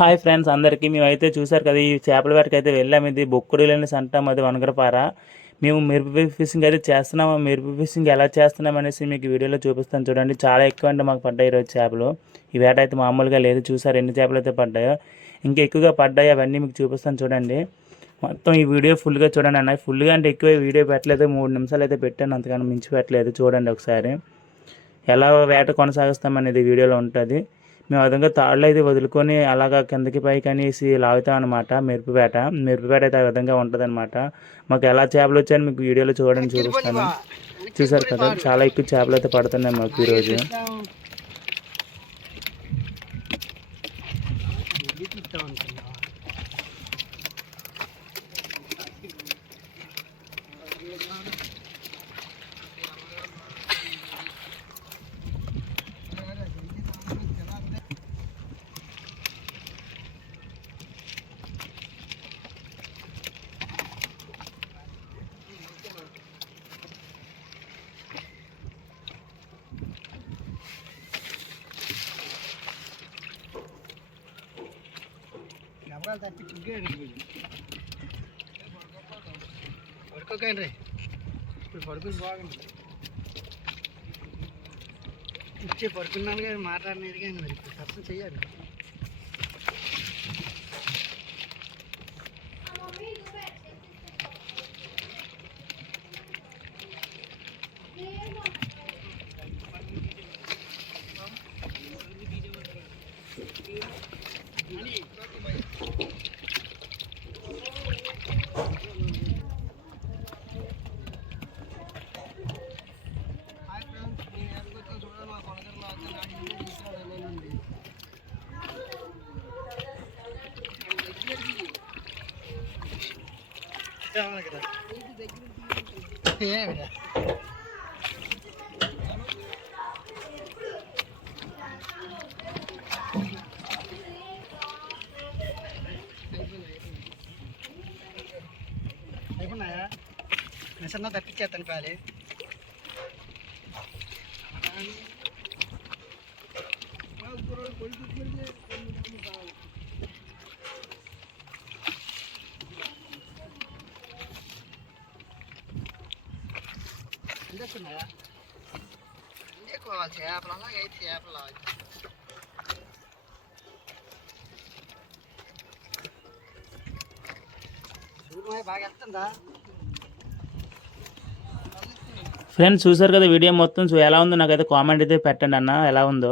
Hi friends అందరికీ మేమైతే చూసారు కదా ఈ చేపల వేటకి అయితే వెళ్ళాము. ఇది బొక్కుడులేని సంట అది వనగరపార. మేము మెరుపు ఫిషింగ్ అయితే చేస్తున్నాము. మెరుపు ఫిషింగ్ ఎలా చేస్తున్నాం అనేసి మీకు వీడియోలో చూపిస్తాను చూడండి. చాలా ఎక్కువ అంటే మాకు పడ్డాయి ఈరోజు చేపలు. ఈ వేట అయితే మామూలుగా లేదు. చూసారు ఎన్ని చేపలు అయితే పడ్డాయో, ఇంకా ఎక్కువగా పడ్డాయి. అవన్నీ మీకు చూపిస్తాను చూడండి. మొత్తం ఈ వీడియో ఫుల్గా చూడండి అన్న. ఫుల్గా అంటే ఎక్కువ వీడియో పెట్టలేదు, 3 నిమిషాలు అయితే పెట్టాను, అంతకన్నా మించి పెట్టలేదు. చూడండి ఒకసారి ఎలా వేట కొనసాగిస్తామనేది వీడియోలో ఉంటుంది. మేము విధంగా తాళ్ళు అయితే వదులుకొని అలాగా కిందకి పైకి అనేసి లాగుతాం అనమాట. మెరుపు వేట అయితే ఆ విధంగా ఉంటుంది అనమాట. మాకు ఎలా చేపలు వచ్చాయని మీకు వీడియోలో చూడండి, చూపిస్తాను. చూసారు కదా చాలా ఎక్కువ చేపలు అయితే పడుతున్నాయి మాకు ఈరోజు. పడుకోకండి ఇప్పుడు పడుకుని బాగుంది. ఇచ్చే పడుకున్నాను కానీ మాట్లాడినది కానీ మరి ఇప్పుడు సత్సం చెయ్యాలి. అయిపోయినాయా నిజంగా తప్పించేస్తాను పాలి. ఇంకొస్తున్నాయా ఎక్కువ చేపలు అలాగే అయితే చేపలు బాగా వెళ్తుందా ఫ్రెండ్స్ చూసారు కదా వీడియో మొత్తం. ఎలా ఉందో నాకైతే కామెంట్ అయితే పెట్టండి అన్న, ఎలా ఉందో.